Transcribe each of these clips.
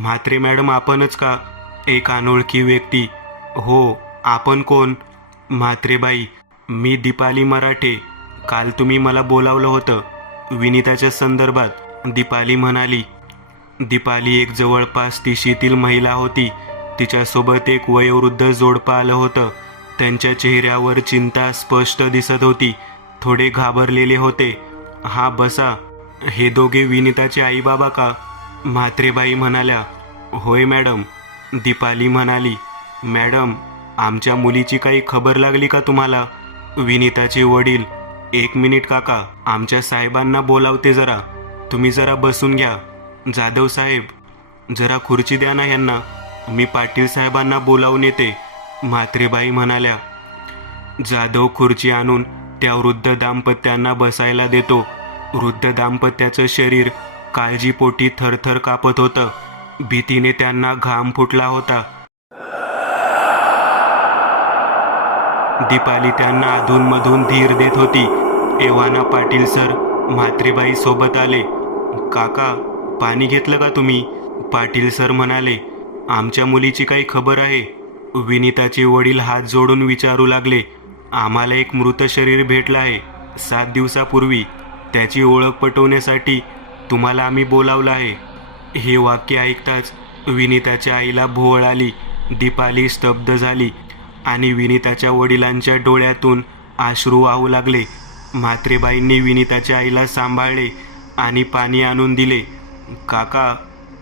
Mhatre madam आपणच का? एक अनोळखी व्यक्ती. हो, आपण कोण? म्हात्रेबाई, मी दीपाली मराठे. काल तुम्ही मला बोलावलं होतं विनिताच्या संदर्भात, दीपाली म्हणाली. दीपाली एक जवळपास 30तील महिला होती. तिच्यासोबत एक वयोवृद्ध जोडपं आलं होतं. त्यांच्या चेहऱ्यावर चिंता स्पष्ट दिसत होती. थोडे घाबरलेले होते. हा बसा. हे दोघे विनिताचे आईबाबा का? म्हात्रेबाई म्हणाल्या. होय मॅडम. दीपाली म्हणाली. मॅडम, आमच्या मुलीची काही खबर लागली का तुम्हाला? विनिताचे वडील. एक मिनिट काका, आमच्या साहेबांना बोलावते जरा. तुम्ही जरा बसून घ्या. जाधव साहेब, जरा खुर्ची द्या ना यांना. मी पाटील साहेबांना बोलावून येते, म्हात्रेबाई म्हणाल्या. जाधव खुर्ची आणून त्या वृद्ध दाम्पत्यांना बसायला देतो. वृद्ध दाम्पत्याचं शरीर काळजीपोटी थरथर कापत होतं. भीतीने त्यांना घाम फुटला होता. दीपाली त्यांना अधूनमधून धीर देत होती. एव्हाना पाटील सर म्हात्रेबाई सोबत आले. काका, पाणी घेतलं का तुम्ही? पाटील सर म्हणाले. आमच्या मुलीची काही खबर आहे? विनिताचे वडील हात जोडून विचारू लागले. आम्हाला एक मृत शरीर भेटलं आहे 7 दिवसापूर्वी. त्याची ओळख पटवण्यासाठी तुम्हाला आम्ही बोलावलं आहे. हे वाक्य ऐकताच विनिताच्या आईला भोवळ आली. दीपाली स्तब्ध झाली आणि विनिताच्या वडिलांच्या डोळ्यातून अश्रू वाहू लागले. म्हात्रेबाईंनी विनिताच्या आईला सांभाळले आणि पाणी आणून दिले. काका,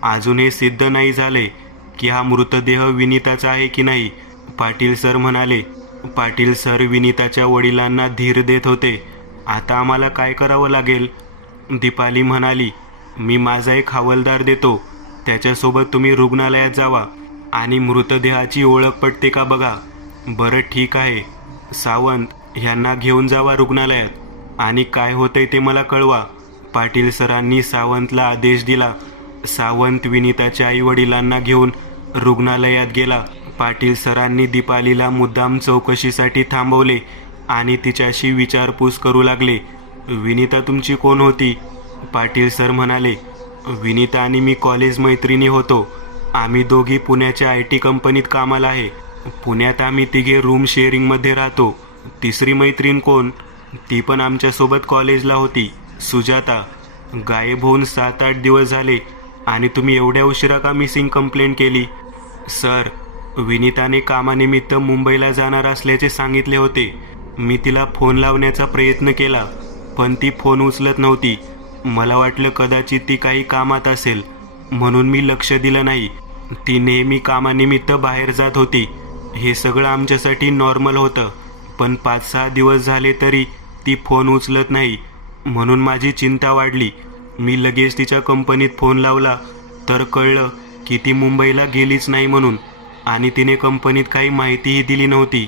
अजून हे सिद्ध नाही झाले की हा मृतदेह विनिताचा आहे की नाही, पाटील सर म्हणाले. पाटील सर विनिताच्या वडिलांना धीर देत होते. आता आम्हाला काय करावं लागेल? दीपाली म्हणाली. मी माझा एक हवालदार देतो. त्याच्यासोबत तुम्ही रुग्णालयात जावा आणि मृतदेहाची ओळख पटते का बघा. बरं ठीक आहे. सावंत, ह्यांना घेऊन जावा रुग्णालयात आणि काय होतंय ते मला कळवा. पाटील सरांनी सावंतला आदेश दिला. सावंत विनिताच्या आई वडिलांना घेऊन रुग्णालयात गेला. पाटील सरांनी दीपालीला मुद्दाम चौकशीसाठी थांबवले आणि तिच्याशी विचारपूस करू लागले. विनिता तुमची कोण होती? पाटील सर म्हणाले. विनिता आणि मी कॉलेज मैत्रिणी होतो. आम्ही दोघी पुण्याच्या IT कंपनीत कामाला आहे. पुण्यात आम्ही तिघे रूम शेअरिंगमध्ये राहतो. तिसरी मैत्रीण कोण? ती पण आमच्यासोबत कॉलेजला होती, सुजाता. गायब होऊन 7-8 दिवस झाले आणि तुम्ही एवढ्या उशिरा का मिसिंग कंप्लेंट केली? सर, विनिताने कामानिमित्त मुंबईला जाणार असल्याचे सांगितले होते. मी तिला फोन लावण्याचा प्रयत्न केला पण ती फोन उचलत नव्हती. मला वाटलं कदाचित ती काही कामात असेल म्हणून मी लक्ष दिलं नाही. ती नेहमी कामानिमित्त बाहेर जात होती. हे सगळं आमच्यासाठी नॉर्मल होतं, पण 5-6 दिवस झाले तरी ती फोन उचलत नाही म्हणून माझी चिंता वाढली. मी लगेच तिच्या कंपनीत फोन लावला तर कळलं की ती मुंबईला गेलीच नाही म्हणून, आणि तिने कंपनीत काही माहितीही दिली नव्हती.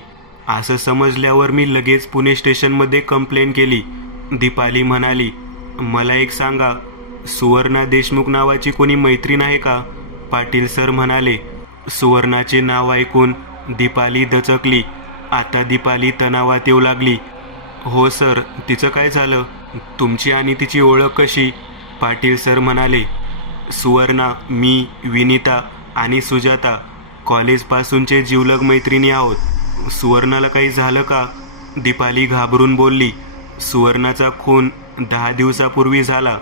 असं समजल्यावर मी लगेच पुणे स्टेशनमध्ये कंप्लेंट केली, दीपाली म्हणाली. मला एक सांगा, सुवर्णा देशमुख नावाची कोणी मैत्रीण आहे का? पाटील सर म्हणाले. सुवर्णाचे नाव ऐकून दीपाली दचकली. आता दीपाली तणावात येऊ लागली. हो सर, तिचं काय झालं? तुमची आणि तिची ओळख कशी? पाटील सर म्हणाले. सुवर्णा, मी, विनिता आणि सुजाता कॉलेजपासूनचे जीवलग मैत्रिणी आहोत. सुवर्णाला काही झालं का? दीपाली घाबरून बोलली. सुवर्णाचा खून 10 दिवसापूर्वी झाला,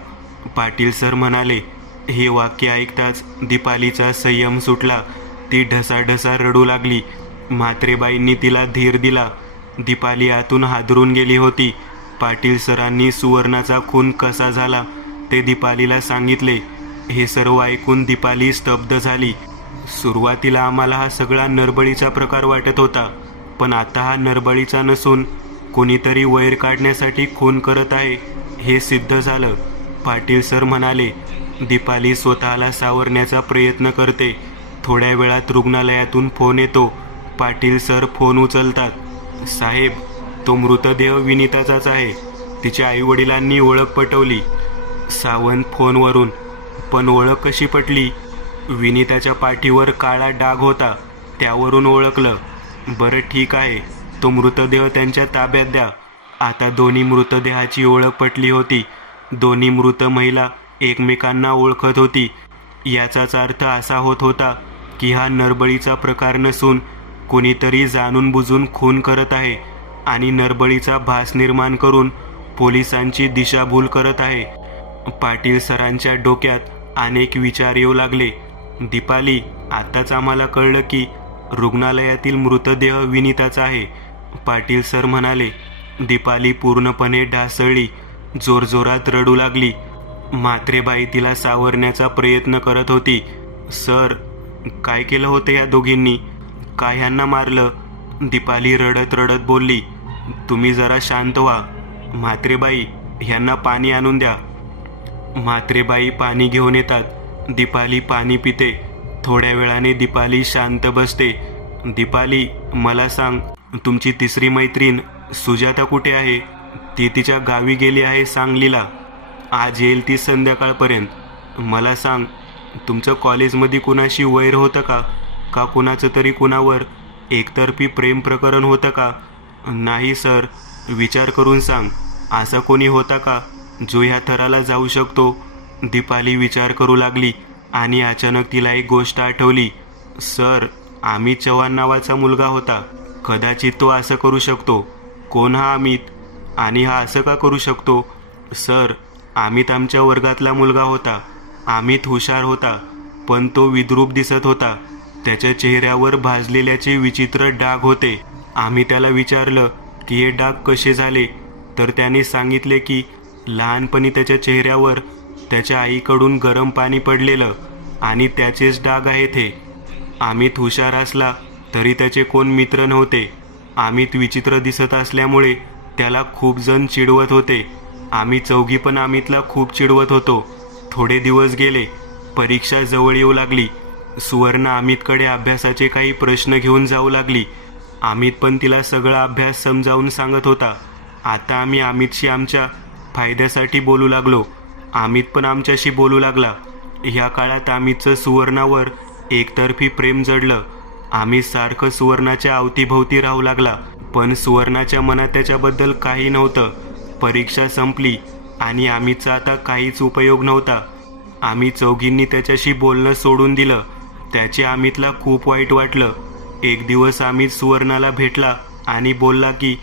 पाटील सर म्हणाले. हे वाक्य ऐकताच दीपालीचा संयम सुटला. ती ढसाढसा रडू लागली. म्हात्रेबाईंनी तिला धीर दिला. दीपाली आतून हादरून गेली होती. पाटील सरांनी सुवर्णाचा खून कसा झाला ते दीपालीला सांगितले. हे सर्व ऐकून दीपाली स्तब्ध झाली. सुरुवातीला आम्हाला हा सगळा नरबळीचा प्रकार वाटत होता, पण आता हा नरबळीचा नसून कोणीतरी वैर काढण्यासाठी खून करत आहे हे सिद्ध झालं, पाटील सर म्हणाले. दीपाली स्वतःला सावरण्याचा प्रयत्न करते. थोड्या वेळात रुग्णालयातून फोन येतो. पाटील सर फोन उचलतात. साहेब, तो मृतदेह विनिताचाच आहे. तिच्या आईवडिलांनी ओळख पटवली. सावंत फोनवरून. पण ओळख कशी पटली? विनिताच्या पाठीवर काळा डाग होता, त्यावरून ओळखलं. बरं ठीक आहे, तो मृतदेह त्यांच्या ताब्यात द्या. आता दोन्ही मृतदेहाची ओळख पटली होती. दोन्ही मृत महिला एकमेकांना ओळखत होती. याचाच अर्थ असा होत होता की हा नरबळीचा प्रकार नसून कोणीतरी जाणून बुजून खून करत आहे आणि नरबळीचा भास निर्माण करून पोलिसांची दिशाभूल करत आहे. पाटील सरांच्या डोक्यात अनेक विचार येऊ लागले. दीपाली, आताच आम्हाला कळलं की रुग्णालयातील मृतदेह विनीताचा आहे, पाटील सर म्हणाले. दीपाली पूर्णपणे ढासळली, जोरजोरात रडू लागली. म्हात्रेबाई तिला सावरण्याचा प्रयत्न करत होती. सर, काय केलं होतं या दोघींनी? काय ह्यांना मारलं? दीपाली रडत रडत बोलली. तुम्ही जरा शांत व्हा. म्हात्रेबाई, ह्यांना पाणी आणून द्या. म्हात्रेबाई पाणी घेऊन येतात. दीपाली पाणी पिते. थोड्या वेळाने दीपाली शांत बसते. दीपाली, मला सांग, तुमची तिसरी मैत्रीण सुजाता कुठे आहे? ती तिच्या गावी गेली आहे सांगलीला. आज येईल ती संध्याकाळपर्यंत. मला सांग, तुमचं कॉलेजमध्ये कुणाशी वैर होतं का? का कुणाचं तरी कुणावर एकतर्फी प्रेम प्रकरण होतं का? नाही सर, विचार करून सांग. असा कोणी होता का जो ह्या थराला जाऊ शकतो? दीपाली विचार करू लागली आणि अचानक तिला एक गोष्ट आठवली. सर, अमित चव्हाण नावाचा मुलगा होता. कदाचित तो असं करू शकतो. कोण हा अमित? आणि हा असं का करू शकतो? सर, अमित आमच्या वर्गातला मुलगा होता. अमित हुशार होता, पण तो विद्रूप दिसत होता. त्याच्या चेहऱ्यावर भाजलेल्याचे विचित्र डाग होते. आम्ही त्याला विचारलं की हे डाग कसे झाले, तर त्याने सांगितले की लहानपणी त्याच्या चेहऱ्यावर त्याच्या आईकडून गरम पाणी पडलेलं आणि त्याचेच डाग आहेत हे. अमित हुशार असला तरी त्याचे कोण मित्र नव्हते. अमित विचित्र दिसत असल्यामुळे त्याला खूप जण चिडवत होते. आम्ही चौघी पण अमितला खूप चिडवत होतो. थोडे दिवस गेले. परीक्षा जवळ येऊ लागली. सुवर्ण अमितकडे अभ्यासाचे काही प्रश्न घेऊन जाऊ लागली. अमित पण तिला सगळा अभ्यास समजावून सांगत होता. आता आम्ही अमितशी आमच्या फायद्यासाठी बोलू लागलो. अमित पण आमच्याशी बोलू लागला. ह्या काळात अमितचं सुवर्णावर एकतर्फी प्रेम जडलं. अमित सारखं सुवर्णाच्या अवतीभोवती राहू लागला, पण सुवर्णाच्या मनात त्याच्याबद्दल काही नव्हतं. परीक्षा संपली आणि अमितचा आता काहीच उपयोग नव्हता. आम्ही चौघींनी त्याच्याशी बोलणं सोडून दिलं. त्याचे अमितला खूप वाईट वाटलं. एक दिवस अमित सुवर्णाला भेटला आणि बोलला की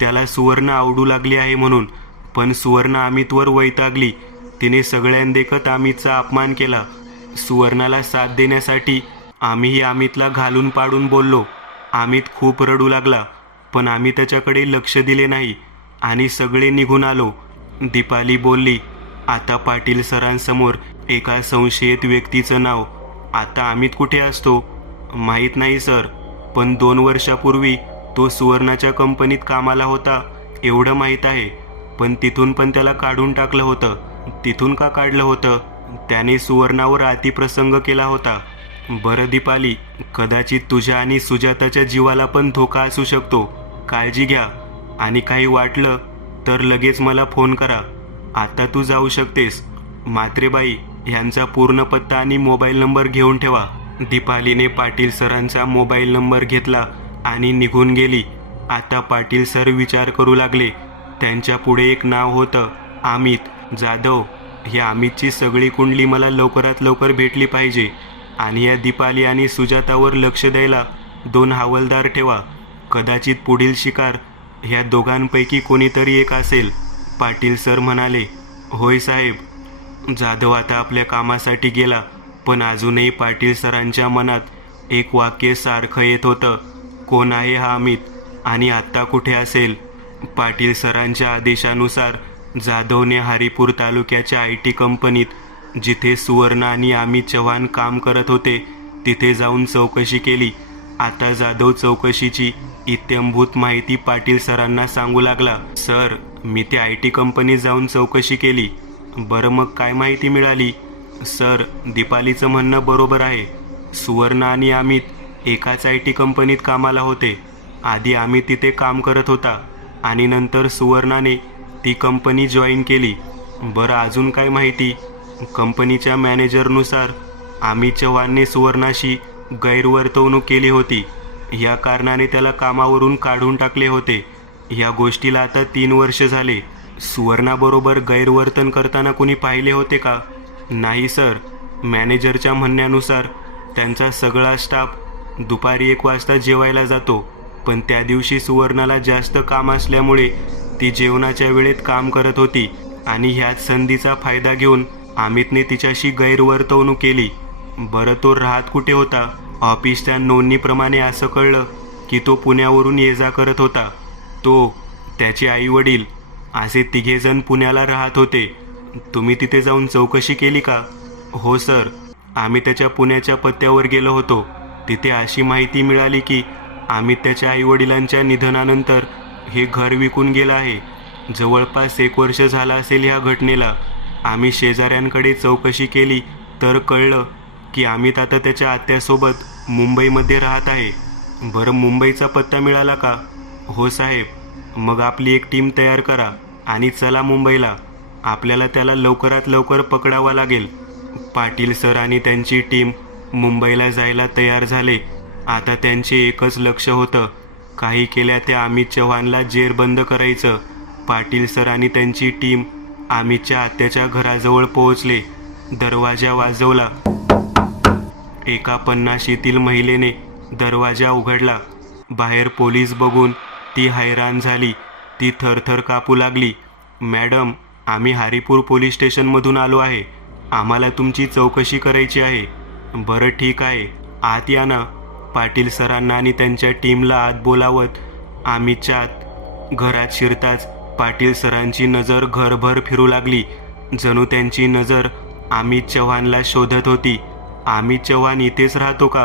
त्याला सुवर्ण आवडू लागली आहे म्हणून. पण सुवर्ण अमितवर वैतागली. तिने सगळ्यांदेखत अमितचा अपमान केला. सुवर्णाला साथ देण्यासाठी आम्हीही अमितला घालून पाडून बोललो. अमित खूप रडू लागला, पण आम्ही त्याच्याकडे लक्ष दिले नाही आणि सगळे निघून आलो. दीपाली बोलली. आता पाटील सरांसमोर एका संशयित व्यक्तीचं नाव. आता अमित कुठे असतो माहीत नाही सर, पण 2 वर्षापूर्वी तो सुवर्णाच्या कंपनीत कामाला होता एवढं माहीत आहे. पण तिथून पण त्याला काढून टाकलं होतं. तिथून का काढलं होतं? त्याने सुवर्णावर अतिप्रसंग केला होता. बरं दीपाली, कदाचित तुझ्या आणि सुजाताच्या जीवाला पण धोका असू शकतो. काळजी घ्या आणि काही वाटलं तर लगेच मला फोन करा. आता तू जाऊ शकतेस. म्हात्रेबाई, ह्यांचा पूर्ण पत्ता आणि मोबाईल नंबर घेऊन ठेवा. दीपालीने पाटील सरांचा मोबाईल नंबर घेतला आणि निघून गेली. आता पाटील सर विचार करू लागले. त्यांच्या पुढे एक नाव होतं, अमित जाधव. ह्या अमितची सगळी कुंडली मला लवकरात लवकर भेटली पाहिजे आणि या दीपाली आणि सुजातावर लक्ष द्यायला 2 हवालदार ठेवा. कदाचित पुढील शिकार ह्या दोघांपैकी कोणीतरी एक असेल, पाटील सर म्हणाले. होय साहेब. जाधव आता आपल्या कामासाठी गेला, पण अजूनही पाटील सरांच्या मनात एक वाक्य सारखं येत होतं. कोण आहे हा अमित आणि आत्ता कुठे असेल? पाटील सरांच्या आदेशानुसार जाधवने हरिपूर तालुक्याच्या IT कंपनीत जिथे सुवर्ण आणि अमित चव्हाण काम करत होते तिथे जाऊन चौकशी केली. आता जाधव चौकशीची इत्थंभूत माहिती पाटील सरांना सांगू लागला. सर, मी ते IT कंपनीत जाऊन चौकशी केली. बरं, मग काय माहिती मिळाली? सर, दीपालीचं म्हणणं बरोबर आहे. सुवर्ण आणि अमित एकाच IT कंपनीत कामाला होते. आधी अमित तिथे काम करत होता आणि नंतर सुवर्णाने ती कंपनी जॉईन केली. बरं, अजून काय माहिती? कंपनीच्या मॅनेजरनुसार अमित चव्हाणने सुवर्णाशी गैरवर्तवणूक केली होती. या कारणाने त्याला कामावरून काढून टाकले होते. या गोष्टीला आता 3 वर्ष झाले. सुवर्णाबरोबर गैरवर्तन करताना कोणी पाहिले होते का? नाही सर. मॅनेजरच्या म्हणण्यानुसार त्यांचा सगळा स्टाफ दुपारी 1 वाजता जेवायला जातो, पण त्या दिवशी सुवर्णाला जास्त काम असल्यामुळे ती जेवणाच्या वेळेत काम करत होती आणि ह्याच संधीचा फायदा घेऊन अमितने तिच्याशी गैरवर्तवणूक केली. बरं, तो राहत कुठे होता? ऑफिसच्या नोंदणीप्रमाणे असं कळलं की तो पुण्यावरून ये जा करत होता. तो, त्याचे आई वडील असे तिघेजण पुण्याला राहत होते. तुम्ही तिथे जाऊन चौकशी केली का? हो सर, आम्ही त्याच्या पुण्याच्या पत्त्यावर गेलो होतो. तिथे अशी माहिती मिळाली की अमित त्याच्या आईवडिलांच्या निधनानंतर हे घर विकून गेलं आहे. जवळपास 1 वर्ष झालं असेल ह्या घटनेला. आम्ही शेजाऱ्यांकडे चौकशी केली तर कळलं की अमित आता त्याच्या आत्यासोबत मुंबईमध्ये राहत आहे. बरं, मुंबईचा पत्ता मिळाला का? हो साहेब. मग आपली एक टीम तयार करा आणि चला मुंबईला. आपल्याला त्याला लवकरात लवकर पकडावा लागेल. पाटील सर आणि त्यांची टीम मुंबईला जायला तयार झाले. आता त्यांचे एकच लक्ष होतं, काही केल्या त्या अमित चव्हाणला जेरबंद करायचं. पाटील सर आणि त्यांची टीम अमितच्या आत्याच्या घराजवळ पोहोचले. दरवाजा वाजवला. एका 50शीतील महिलेने दरवाजा उघडला. बाहेर पोलीस बघून ती हैराण झाली. ती थरथर कापू लागली. मॅडम, आम्ही हरिपूर पोलीस स्टेशनमधून आलो आहे. आम्हाला तुमची चौकशी करायची आहे. बरं ठीक आहे, आत या ना. पाटील सरांना आणि त्यांच्या टीमला आत बोलावत अमितच्या आत घरात शिरताच पाटील सरांची नजर घरभर फिरू लागली. जणू त्यांची नजर अमित चव्हाणला शोधत होती. अमित चव्हाण इथेच राहतो का?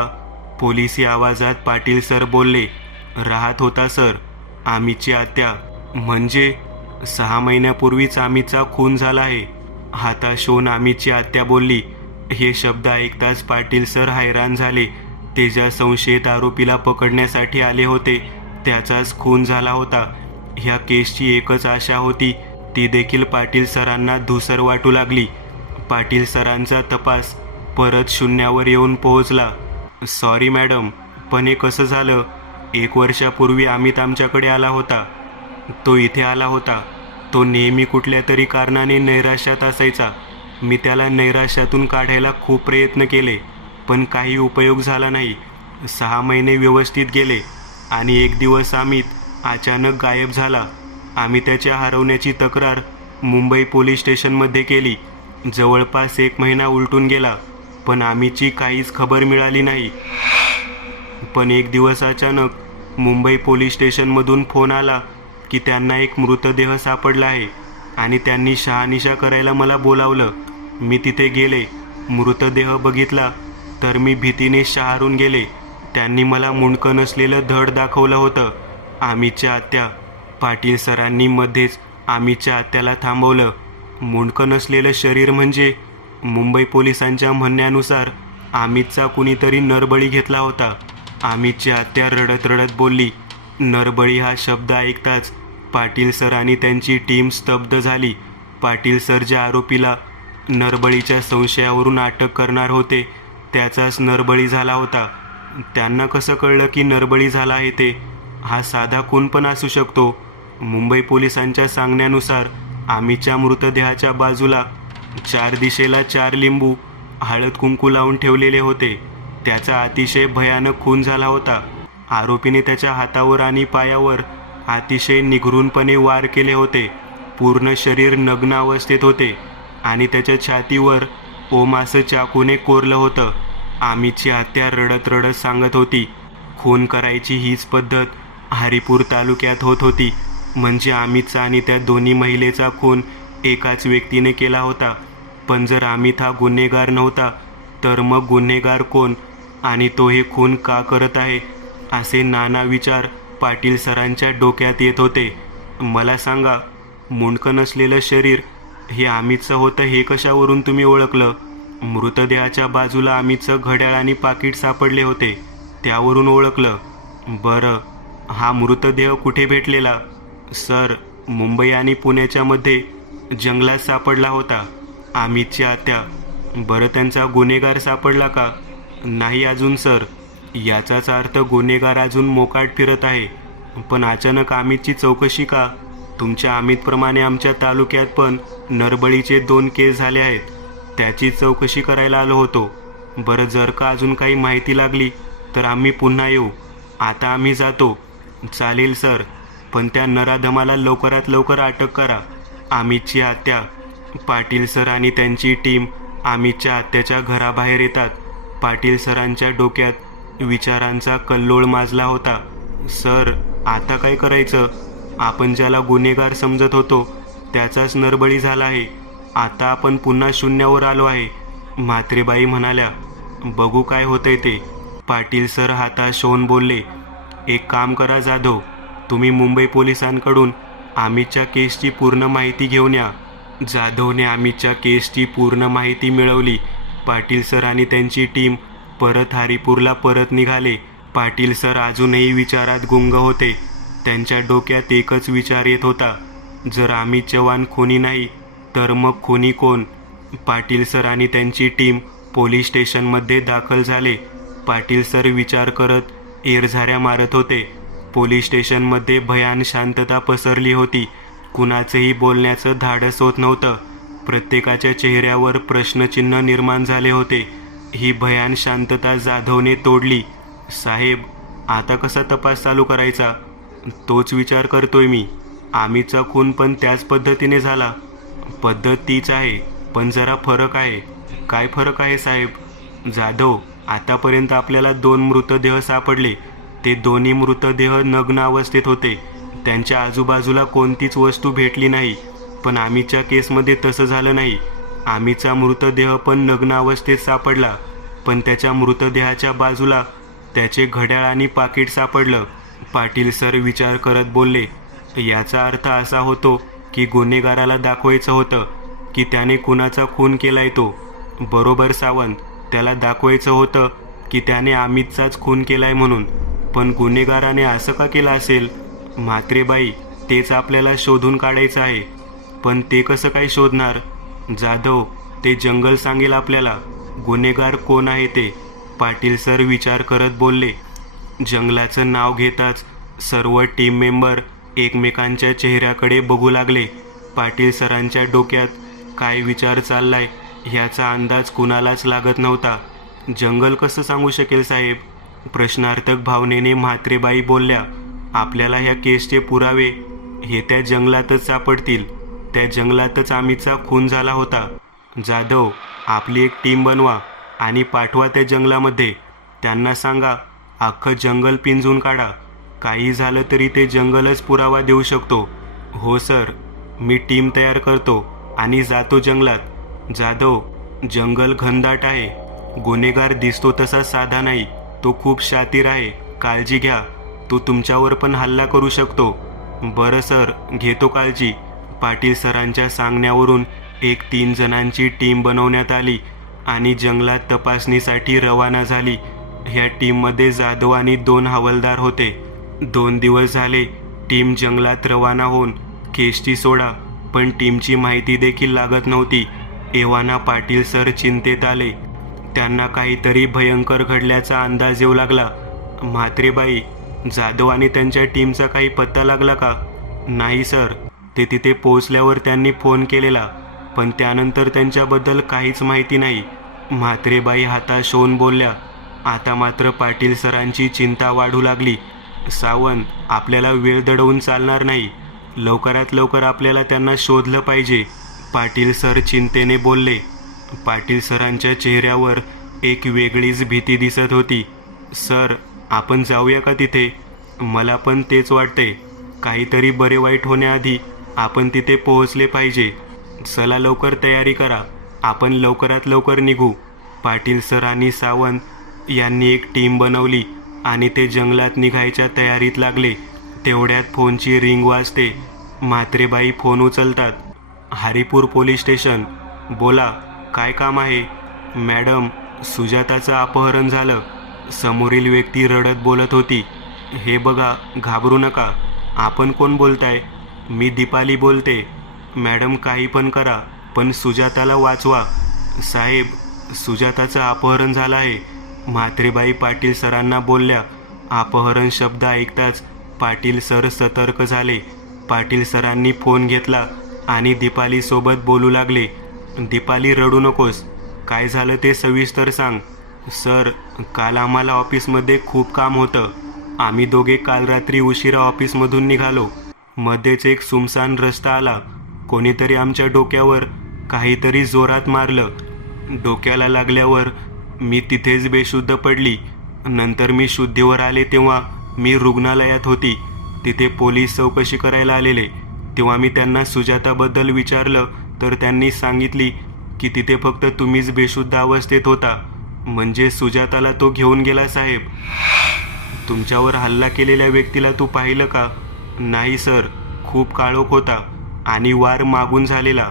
पोलिसी आवाजात पाटील सर बोलले. राहत होता सर. अमितची आत्या म्हणजे 6 महिन्यापूर्वीच अमितचा खून झाला आहे. हाताश होऊन अमितची आत्या बोलली. हे शब्द ऐकताच पाटील सर हैराण झाले. ते ज्या संशयित आरोपीला पकडण्यासाठी आले होते त्याचाच खून झाला होता. ह्या केसची एकच आशा होती, ती देखील पाटील सरांना धूसर वाटू लागली. पाटील सरांचा तपास परत शून्यावर येऊन पोहोचला. सॉरी मॅडम, पण हे कसं झालं? 1 वर्षापूर्वी अमित आमच्याकडे आला होता. तो इथे आला होता. तो नेहमी कुठल्या तरी कारणाने नैराश्यात असायचा. मी त्याला नैराश्यातून काढायला खूप प्रयत्न केले, पण काही उपयोग झाला नाही. 6 महिने व्यवस्थित गेले आणि एक दिवस अमित अचानक गायब झाला. आम्ही त्याच्या हरवण्याची तक्रार मुंबई पोलीस स्टेशनमध्ये केली. जवळपास 1 महिना उलटून गेला, पण अमितची काहीच खबर मिळाली नाही. पण एक दिवस अचानक मुंबई पोलीस स्टेशनमधून फोन आला की त्यांना एक मृतदेह सापडला आहे आणि त्यांनी शहानिशा करायला मला बोलावलं. मी तिथे गेले. मृतदेह बघितला तर मी भीतीने शहारून गेले. त्यांनी मला मुंडकं नसलेलं धड दाखवलं होतं. अमितच्या आत्या. पाटील सरांनी मध्येच अमितच्या आत्याला थांबवलं. मुंडकं नसलेलं शरीर म्हणजे? मुंबई पोलिसांच्या म्हणण्यानुसार अमितचा कुणीतरी नरबळी घेतला होता. अमितची आत्या रडत रडत बोलली. नरबळी हा शब्द ऐकताच पाटील सर आणि त्यांची टीम स्तब्ध झाली. पाटील सर ज्या आरोपीला नरबळीच्या संशयावरून अटक करणार होते त्याचाच नरबळी झाला होता. त्यांना कसं कळलं की नरबळी झाला आहे ते? हा साधा खून पण असू शकतो. मुंबई पोलिसांच्या सांगण्यानुसार अमितच्या मृतदेहाच्या बाजूला 4 दिशेला 4 लिंबू हळद कुंकू लावून ठेवलेले होते. त्याचा अतिशय भयानक खून झाला होता. आरोपीने त्याच्या हातावर आणि पायावर अतिशय निघरूनपणे वार केले होते. पूर्ण शरीर नग्न अवस्थेत होते आणि त्याच्या छातीवर ओम असं चाकूने कोरलं होतं. अमितची आत्या रडत रडत सांगत होती, खून करायची हीच पद्धत हरिपूर तालुक्यात होत होती. म्हणजे अमितचा आणि त्या दोन्ही महिलेचा खून एकाच व्यक्तीने केला होता. पण जर अमित हा गुन्हेगार नव्हता तर मग गुन्हेगार कोण आणि तो हे खून का करत आहे? असे नाना विचार पाटील सरांच्या डोक्यात येत होते. मला सांगा, मुंडकं नसलेलं शरीर हे अमितचं होतं हे कशावरून तुम्ही ओळखलं? मृतदेहाच्या बाजूला अमितचं घड्याळ आणि पाकिट सापडले होते, त्यावरून ओळखलं. बरं, हा मृतदेह कुठे भेटलेला? सर, मुंबई आणि पुण्याच्या मध्ये जंगलात सापडला होता. अमितची आत्या. बरं, त्यांचा गुन्हेगार सापडला का? नाही अजून सर. याचाच अर्थ गुन्हेगार अजून मोकाट फिरत आहे. पण अचानक अमितची चौकशी का? तुमच्या अमितप्रमाणे आमच्या तालुक्यात पण नरबळीचे 2 केस झाले आहेत. त्याची चौकशी करायला आलो होतो. बरं, जर का अजून काही माहिती लागली तर आम्ही पुन्हा येऊ. आता आम्ही जातो. चालेल सर, पण त्या नराधमाला लवकरात लवकर अटक करा. अमितची हत्या. पाटील सर आणि त्यांची टीम अमितच्या हत्याच्या घराबाहेर येतात. पाटील सरांच्या डोक्यात विचारांचा कल्लोळ माजला होता. सर, आता काय करायचं? आपण ज्याला गुन्हेगार समजत होतो त्याचाच नरबळी झाला आहे. आता आपण पुन्हा शून्यावर आलो आहे. म्हात्रेबाई म्हणाल्या. बघू काय होतंय ते. पाटील सर हाताश होऊन बोलले. एक काम करा जाधव, तुम्ही मुंबई पोलिसांकडून अमितच्या केसची पूर्ण माहिती घेऊन या. जाधवने अमितच्या केसची पूर्ण माहिती मिळवली. पाटील सर आणि त्यांची टीम परत हरिपूरला परत निघाले. पाटील सर अजूनही विचारात गुंग होते. त्यांच्या डोक्यात एकच विचार येत होता, जर अमित चव्हाण खुनी नाही तर मग खुनी कोण? पाटील सर आणि त्यांची टीम पोलीस स्टेशनमध्ये दाखल झाले. पाटील सर विचार करत एरझाऱ्या मारत होते. पोलीस स्टेशनमध्ये भयान शांतता पसरली होती. कुणाचंही बोलण्याचं धाडस होत नव्हतं. प्रत्येकाच्या चेहऱ्यावर प्रश्नचिन्ह निर्माण झाले होते. ही भयान शांतता जाधवने तोडली. साहेब, आता कसा तपास चालू करायचा? तोच विचार करतोय मी. अमितचा खून पण त्याच पद्धतीने झाला. पद्धत तीच आहे, पण जरा फरक आहे. काय फरक आहे साहेब? जाधव, आतापर्यंत आपल्याला 2 मृतदेह सापडले. ते दोन्ही मृतदेह नग्न अवस्थेत होते. त्यांच्या आजूबाजूला कोणतीच वस्तू भेटली नाही. पण अमितच्या केसमध्ये तसं झालं नाही. अमितचा मृतदेह पण नग्न अवस्थेत सापडला, पण त्याच्या मृतदेहाच्या बाजूला त्याचे घड्याळ आणि पाकिट सापडलं. पाटील सर विचार करत बोलले. याचा अर्थ असा होतो की गुन्हेगाराला दाखवायचं होतं की त्याने कुणाचा खून केलाय तो. बरोबर सावंत, त्याला दाखवायचं होतं की त्याने अमितचाच खून केलाय म्हणून. पण गुन्हेगाराने असं का केलं असेल? म्हात्रेबाई, तेच आपल्याला शोधून काढायचं आहे. पण ते कसं काय शोधणार? जाधव, ते जंगल सांगेल आपल्याला गुन्हेगार कोण आहे ते. पाटील सर विचार करत बोलले. जंगलाचं नाव घेताच सर्व टीम मेंबर एकमेकांच्या चेहऱ्याकडे बघू लागले. पाटील सरांच्या डोक्यात काय विचार चाललाय ह्याचा अंदाज कुणालाच लागत नव्हता. जंगल कसं सांगू शकेल साहेब? प्रश्नार्थक भावनेने म्हात्रेबाई बोलल्या. आपल्याला ह्या केसचे पुरावे हे त्या जंगलातच सापडतील. त्या जंगलातच अमितचा खून झाला होता. जाधव, आपली एक टीम बनवा आणि पाठवा त्या जंगलामध्ये. त्यांना सांगा अख्खं जंगल पिंजून काढा. काही झालं तरी ते जंगलच पुरावा देऊ शकतो. हो सर, मी टीम तयार करतो आणि जातो जंगलात. जाधव, जंगल घनदाट आहे. गुन्हेगार दिसतो तसा साधा नाही. तो खूप शातीर आहे. काळजी घ्या. तो तुमच्यावर पण हल्ला करू शकतो. बरं सर, घेतो काळजी. पाटील सरांच्या सांगण्यावरून एक 3 जणांची टीम बनवण्यात आली आणि जंगलात तपासणीसाठी रवाना झाली. ह्या टीममध्ये जाधव आणि 2 हवालदार होते. 2 दिवस झाले टीम जंगलात रवाना होऊन. केसची सोडा, पण टीमची माहिती देखील लागत नव्हती. एव्हाना पाटील सर चिंतेत आले. त्यांना काहीतरी भयंकर घडल्याचा अंदाज येऊ लागला. म्हात्रेबाई, जाधव आणि त्यांच्या टीमचा काही पत्ता लागला का? नाही सर, ते तिथे पोहोचल्यावर त्यांनी फोन केलेला, पण त्यानंतर त्यांच्याबद्दल काहीच माहिती नाही. म्हात्रेबाई हाताश होऊन बोलल्या. आता मात्र पाटील सरांची चिंता वाढू लागली. सावंत, आपल्याला वेळ दडवून चालणार नाही. लवकरात लवकर आपल्याला त्यांना शोधलं पाहिजे. पाटील सर चिंतेने बोलले. पाटील सरांच्या चेहऱ्यावर एक वेगळीच भीती दिसत होती. सर, आपण जाऊया का तिथे? मला पण तेच वाटते. काहीतरी बरे वाईट होण्याआधी आपण तिथे पोहोचले पाहिजे. चला लवकर तयारी करा. आपण लवकरात लवकर निघू. पाटील सर आणि सावंत यांनी एक टीम बनवली आणि ते जंगलात निघायच्या तयारीत लागले. तेवढ्यात फोनची रिंग वाजते. म्हात्रेबाई फोन उचलतात. Haripur police station. बोला, काय काम आहे? मॅडम, सुजाताचं अपहरण झालं. समोरील व्यक्ती रडत बोलत होती. हे बघा, घाबरू नका. आपण कोण बोलताय? मी दीपाली बोलते. मॅडम, काही पण करा, पण सुजाताला वाचवा. साहेब, सुजाताचं अपहरण झालं आहे. म्हात्रेबाई पाटील सरांना बोलल्या. अपहरण शब्द ऐकताच पाटील सर सतर्क झाले. पाटील सरांनी फोन घेतला आणि दीपालीसोबत बोलू लागले. दीपाली, रडू नकोस. काय झालं ते सविस्तर सांग. सर, काल आम्हाला ऑफिसमध्ये खूप काम होतं. आम्ही दोघे काल रात्री उशिरा ऑफिसमधून निघालो. मध्येच एक सुमसान रस्ता आला. कोणीतरी आमच्या डोक्यावर काहीतरी जोरात मारलं. डोक्याला लागल्यावर मी तिथेच बेशुद्ध पडली. नंतर मी शुद्धीवर आले तेव्हा मी रुग्णालयात होती. तिथे पोलीस चौकशी करायला आलेले. तेव्हा मी त्यांना सुजाताबद्दल विचारलं तर त्यांनी सांगितली की तिथे फक्त तुम्हीच बेशुद्ध अवस्थेत होता. म्हणजे सुजाताला तो घेऊन गेला साहेब. तुमच्यावर हल्ला केलेल्या व्यक्तीला तू पाहिलं का? नाही सर, खूप काळोख होता आणि वार मागून झालेला,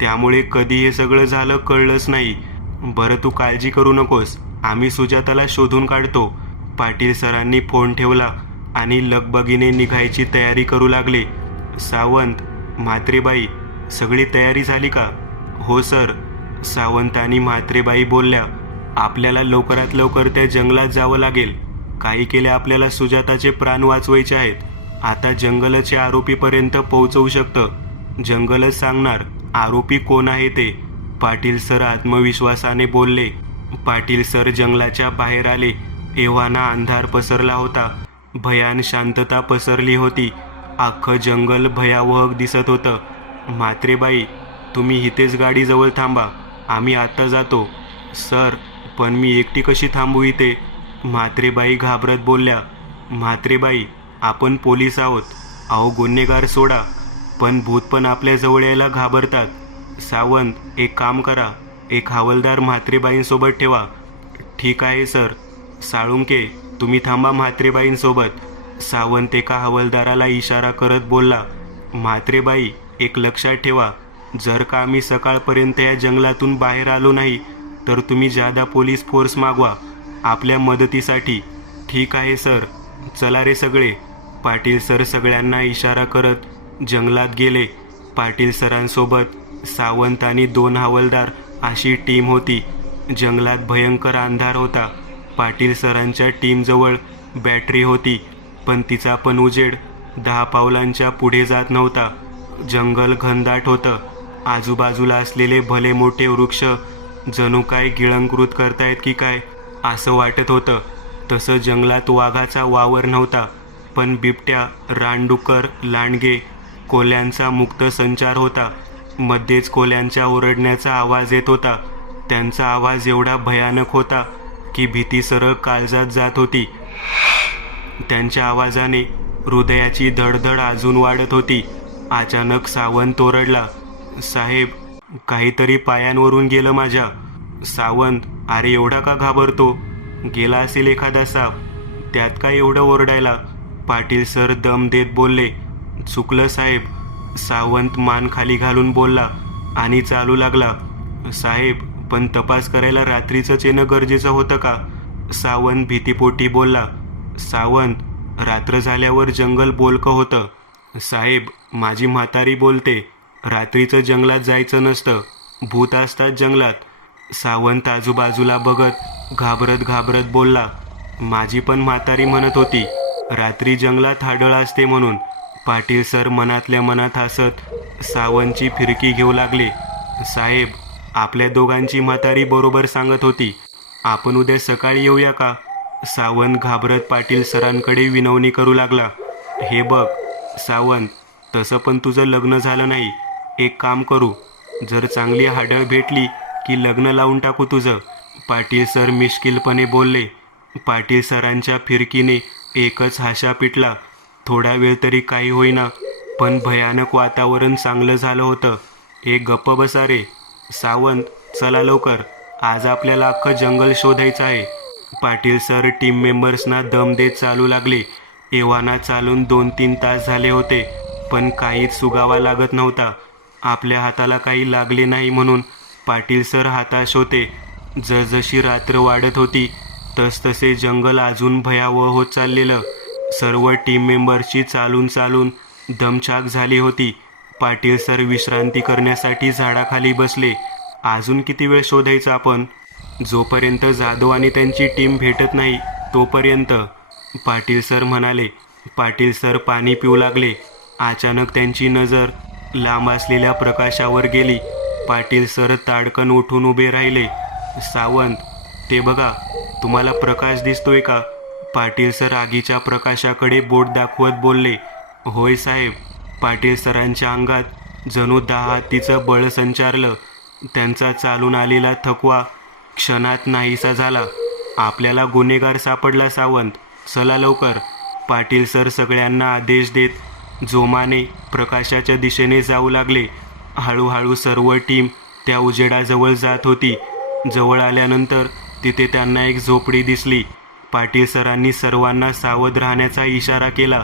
त्यामुळे कधी हे सगळं झालं कळलंच नाही. बरं, तू काळजी करू नकोस, आम्ही सुजाताला शोधून काढतो. पाटील सरांनी फोन ठेवला आणि लगबगीने निघायची तयारी करू लागले. सावंत, म्हात्रेबाई, सगळी तयारी झाली का? हो सर, सावंत आणि म्हात्रेबाई बोलल्या. आपल्याला लवकरात लवकर त्या जंगलात जावं लागेल. काही केले आपल्याला सुजाताचे प्राण वाचवायचे आहेत. आता जंगलच या आरोपीपर्यंत पोहोचवू शकतं. जंगलच सांगणार आरोपी कोण आहे ते. पाटील सर आत्मविश्वासाने बोलले. पाटील सर जंगलाच्या बाहेर आले. एव्हाना अंधार पसरला होता. भयान शांतता पसरली होती. अख्खं जंगल भयावह दिसत होतं. म्हात्रेबाई, तुम्ही इथेच गाडीजवळ थांबा, आम्ही आत्ता जातो. सर, पण मी एकटी कशी थांबू इथे? म्हात्रेबाई घाबरत बोलल्या. म्हात्रेबाई, आपण पोलीस आहोत. अहो, गुन्हेगार सोडा, पण भूत पण आपल्या जवळ यायला घाबरतात. सावंत, एक काम करा, एक हवालदार म्हात्रेबाईंसोबत ठेवा. ठीक आहे सर. साळुंके, तुम्ही थांबा म्हात्रेबाईंसोबत. सावंत एका हवालदाराला इशारा करत बोलला. म्हात्रेबाई, एक लक्षात ठेवा, जर का आम्ही सकाळपर्यंत या जंगलातून बाहेर आलो नाही तर तुम्ही जादा पोलीस फोर्स मागवा आपल्या मदतीसाठी. ठीक आहे सर. चला रे सगळे. पाटील सर सगळ्यांना इशारा करत जंगलात गेले. पाटील सरांसोबत सावंत आणि 2 हवालदार अशी टीम होती. जंगलात भयंकर अंधार होता. पाटील सरांच्या टीमजवळ बॅटरी होती, पण तिचा पण उजेड 10 पावलांच्या पुढे जात नव्हता. जंगल घनदाट होतं. आजूबाजूला असलेले भले मोठे वृक्ष जणू काय गिळंकृत करतायत की काय असं वाटत होतं. तसं जंगलात वाघाचा वावर नव्हता, पण बिबट्या, रानडुक्कर, लांडगे, कोल्ह्यांचा मुक्त संचार होता. मध्येच कोल्ह्यांच्या ओरडण्याचा आवाज येत होता. त्यांचा आवाज एवढा भयानक होता की भीती सरळ काळजात जात होती. त्यांच्या आवाजाने हृदयाची धडधड अजून वाढत होती. अचानक सावंत ओरडला. साहेब, काहीतरी पायांवरून गेलं माझ्या. सावंत, अरे एवढा का घाबरतो? गेला असेल एखादा साप, त्यात काय एवढं ओरडायला? पाटील सर दम देत बोलले. चुकलं साहेब. सावंत मान खाली घालून बोलला आणि चालू लागला. साहेब, पण तपास करायला रात्रीचंच येणं गरजेचं होतं का? सावंत भीतीपोटी बोलला. सावंत, रात्र झाल्यावर जंगल बोलकं होतं. साहेब, माझी म्हातारी बोलते, रात्रीचं जंगलात जायचं नसतं, भूत असतात जंगलात. सावंत आजूबाजूला बघत घाबरत घाबरत बोलला. माझी पण म्हातारी म्हणत होती रात्री जंगलात हाडळ असते म्हणून. पाटील सर मनातल्या मनात हसत सावंतची फिरकी घेऊ लागले. साहेब, आपल्या दोघांची म्हातारी बरोबर सांगत होती. आपण उद्या सकाळी येऊया का? सावंत घाबरत पाटील सरांकडे विनवणी करू लागला. हे बघ सावंत, तसं पण तुझं लग्न झालं नाही. एक काम करू, जर चांगली हाडळ भेटली की लग्न लावून टाकू तुझं. पाटील सर मिश्किलपणे बोलले. पाटील सरांच्या फिरकीने एकच हाशा पिटला. थोडा वेळ तरी काही होईना, पण भयानक वातावरण चांगलं झालं होतं. एक गप्प बसा रे. सावंत, चला लवकर, आज आपल्याला अख्खं जंगल शोधायचं आहे. पाटील सर टीम मेंबर्सना दम देत चालू लागले. एव्हाना चालून 2-3 तास झाले होते, पण काहीच सुगावा लागत नव्हता. आपल्या हाताला काही लागले नाही म्हणून पाटील सर हताश होते. जसजशी रात्र वाढत होती तसतसे जंगल अजून भयावह होत चाललेलं. सर्व टीम मेंबर्सची चालून चालून दमछाक झाली होती. पाटील सर विश्रांती करण्यासाठी झाडाखाली बसले. अजून किती वेळ शोधायचं आपण? जोपर्यंत जाधव आणि त्यांची टीम भेटत नाही तोपर्यंत, पाटील सर म्हणाले. पाटील सर पाणी पिऊ लागले. अचानक त्यांची नजर लांब असलेल्या प्रकाशावर गेली. पाटील सर ताडकन उठून उभे राहिले. सावंत, ते बघा, तुम्हाला प्रकाश दिसतोय का? पाटील सर आगीच्या प्रकाशाकडे बोट दाखवत बोलले. होय साहेब. पाटील सरांच्या अंगात जणू 10 हत्तीचं बळ संचारलं. त्यांचा चालून आलेला थकवा क्षणात नाहीसा झाला. आपल्याला गुन्हेगार सापडला सावंत, चला लवकर. पाटील सर सगळ्यांना आदेश देत जोमाने प्रकाशाच्या दिशेने जाऊ लागले. हळूहळू सर्व टीम त्या उजेडाजवळ जात होती. जवळ आल्यानंतर तिथे त्यांना एक झोपडी दिसली. पाटील सरांनी सर्वांना सावध राहण्याचा इशारा केला.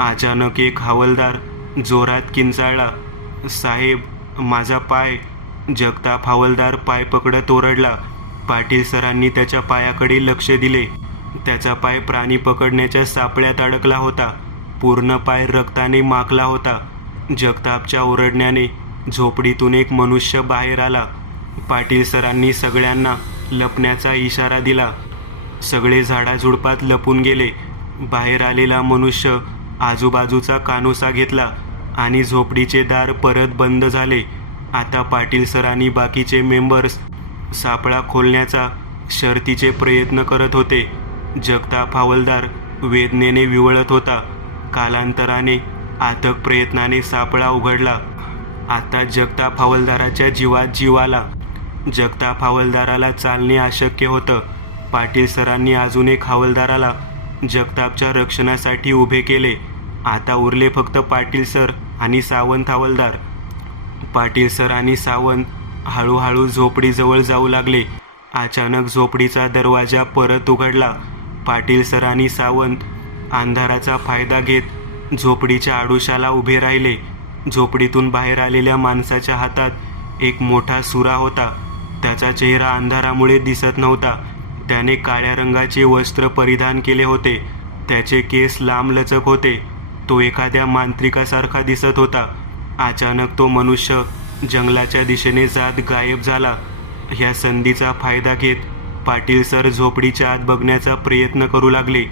अचानक एक हवालदार जोरात किंचाळला. साहेब, माझा पाय. जगताप हवालदार पाय पकडत ओरडला. पाटील सरांनी त्याच्या पायाकडे लक्ष दिले. त्याचा पाय प्राणी पकडण्याच्या सापळ्यात अडकला होता. पूर्ण पाय रक्ताने माखला होता. जगतापच्या ओरडण्याने झोपडीतून एक मनुष्य बाहेर आला. पाटील सरांनी सगळ्यांना लपण्याचा इशारा दिला. सगळे झाडाझुडपात लपून गेले. बाहेर आलेला मनुष्य आजूबाजूचा कानोसा घेतला आणि झोपडीचे दार परत बंद झाले. आता पाटील सरांनी बाकीचे मेंबर्स सापळा खोलण्याचा शर्थीचे प्रयत्न करत होते. जगताप हवालदार वेदनेने विवळत होता. कालांतराने अथक प्रयत्नाने सापळा उघडला. आता जगताप हवालदाराच्या जीवात जीव आला. जगताप हवालदाराला चालणे अशक्य होतं. पाटील सरांनी अजून एक हवालदाराला जगतापच्या रक्षणासाठी उभे केले. आता उरले फक्त पाटील सर आणि सावंत हवालदार. पाटील सर आणि सावंत हळूहळू झोपडीजवळ जाऊ लागले. अचानक झोपडीचा दरवाजा परत उघडला. पाटील सर आणि सावंत अंधाराचा फायदा घेत झोपडीच्या आडोशाला उभे राहिले. झोपडीतून बाहेर आलेल्या माणसाच्या हातात एक मोठा सुरा होता. त्याचा चेहरा अंधारामुळे दिसत नव्हता. त्याने काळ्या रंगाचे वस्त्र परिधान केले होते. त्याचे केस लांबलचक होते. तो एखाद्या मांत्रिकासारखा दिसत होता. अचानक तो मनुष्य जंगलाच्या दिशेने जात गायब झाला. ह्या संधीचा फायदा घेत पाटील सर झोपडीच्या आत बघण्याचा प्रयत्न करू लागले.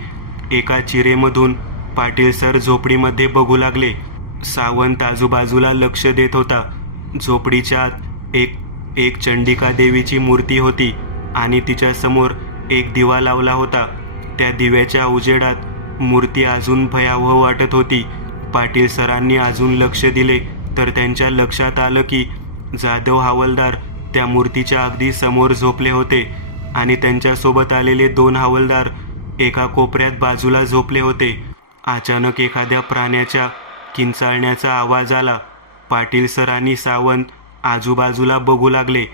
एका चिरेमधून पाटील सर झोपडीमध्ये बघू लागले. सावंत आजूबाजूला लक्ष देत होता. झोपडीच्या आत एक चंडिका देवीची मूर्ती होती आणि तिच्या समोर एक दिवा लावला होता. त्या दिव्याच्या उजेडात मूर्ती अजून भयावह वाटत होती. पाटील सरांनी अजून लक्ष दिले तर त्यांच्या लक्षात आलं की जाधव हवालदार त्या मूर्तीच्या अगदी समोर झोपले होते आणि त्यांच्यासोबत आलेले 2 हवालदार एका कोपऱ्यात बाजूला झोपले होते. अचानक एखाद्या प्राण्याच्या किंचाळण्याचा आवाज आला. पाटील सर आणि सावंत आजूबाजूला बघू लागले.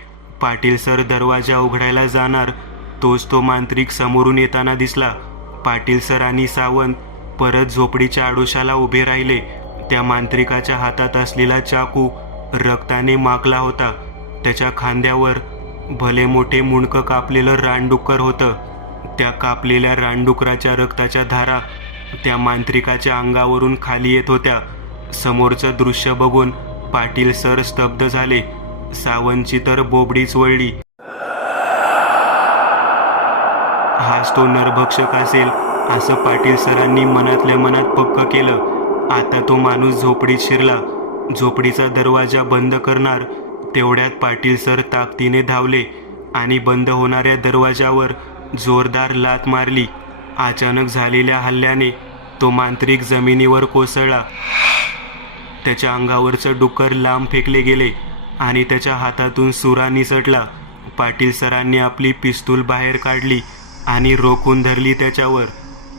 पाटील सर दरवाजा उघडायला जाणार तोच तो मांत्रिक समोरून येताना दिसला. पाटील सर आणि सावंत परत झोपडीच्या आडोशाला उभे राहिले. त्या मांत्रिकाच्या हातात असलेला चाकू रक्ताने माखला होता. त्याच्या खांद्यावर भले मोठे मुंडकं कापलेलं रानडुक्कर होतं. त्या कापलेल्या रानडुकराच्या रक्ताच्या धारा त्या मांत्रिकाच्या अंगावरून खाली येत होत्या. समोरचं दृश्य बघून पाटील सर स्तब्ध झाले. सावंतची तर बोबडीच वळली. हाच तो नरभक्षक असेल असं पाटील सरांनी मनातल्या मनात पक्क केलं. आता तो माणूस झोपडीत शिरला. झोपडीचा दरवाजा बंद करणार तेवढ्यात पाटील सर ताकदीने धावले आणि बंद होणाऱ्या दरवाजावर जोरदार लाथ मारली. अचानक झालेल्या हल्ल्याने तो मांत्रिक जमिनीवर कोसळला. त्याच्या अंगावरचं डुक्कर लांब फेकले गेले आणि त्याच्या हातातून सुरा निसटला. पाटील सरांनी आपली पिस्तूल बाहेर काढली आणि रोखून धरली त्याच्यावर.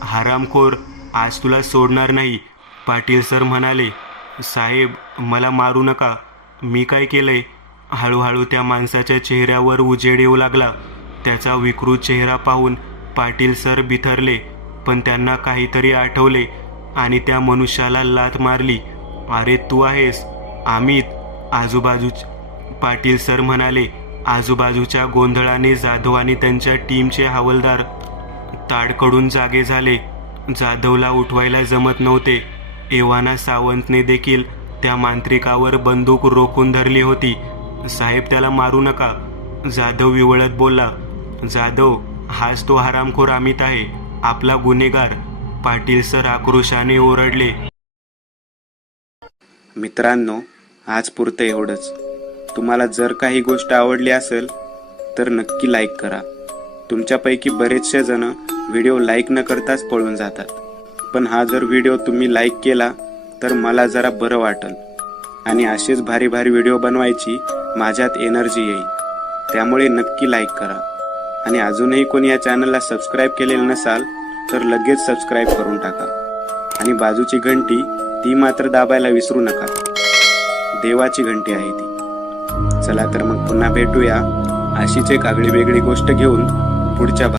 हरामखोर, आज तुला सोडणार नाही. पाटील सर म्हणाले. साहेब, मला मारू नका. मी काय केलंय? हळूहळू त्या माणसाच्या चेहऱ्यावर उजेड येऊ लागला. त्याचा विकृत चेहरा पाहून पाटील सर बिथरले, पण त्यांना काहीतरी आठवले आणि त्या मनुष्याला लाथ मारली. अरे तू आहेस अमित. पाटील सर म्हणाले. आजूबाजूच्या गोंधळाने जाधव आणि त्यांच्या टीमचे हवालदार ताडकडून जागे झाले. जाधवला उठवायला जमत नव्हते. एव्हाना सावंतने देखील त्या मांत्रिकावर बंदूक रोखून धरली होती. साहेब, त्याला मारू नका. जाधव विवळत बोलला. जाधव, हाच तो हरामखोर अमित आहे, आपला गुन्हेगार. पाटील सर आक्रोशाने ओरडले. मित्रांनो, आज पुरतं एवढंच. तुम्हाला जर काही गोष्ट आवडली असेल तर नक्की लाईक करा. तुमच्यापैकी बरेचसे जण व्हिडिओ लाईक न करताच पळून जातात, पण हा जर व्हिडिओ तुम्ही लाईक केला तर मला जरा बरं वाटेल आणि असेच भारी भारी व्हिडिओ बनवायची माझ्यात एनर्जी येईल. त्यामुळे नक्की लाईक करा आणि अजूनही कोणी या चॅनलला सबस्क्राईब केलेलं नसाल तर लगेच सबस्क्राईब करून टाका आणि बाजूची घंटी ती मात्र दाबायला विसरू नका. देवाची घंटी आहे ती. चला तर मग पुन्हा भेटूया अशीच एक आगळी वेगळी गोष्ट घेऊन पुढच्या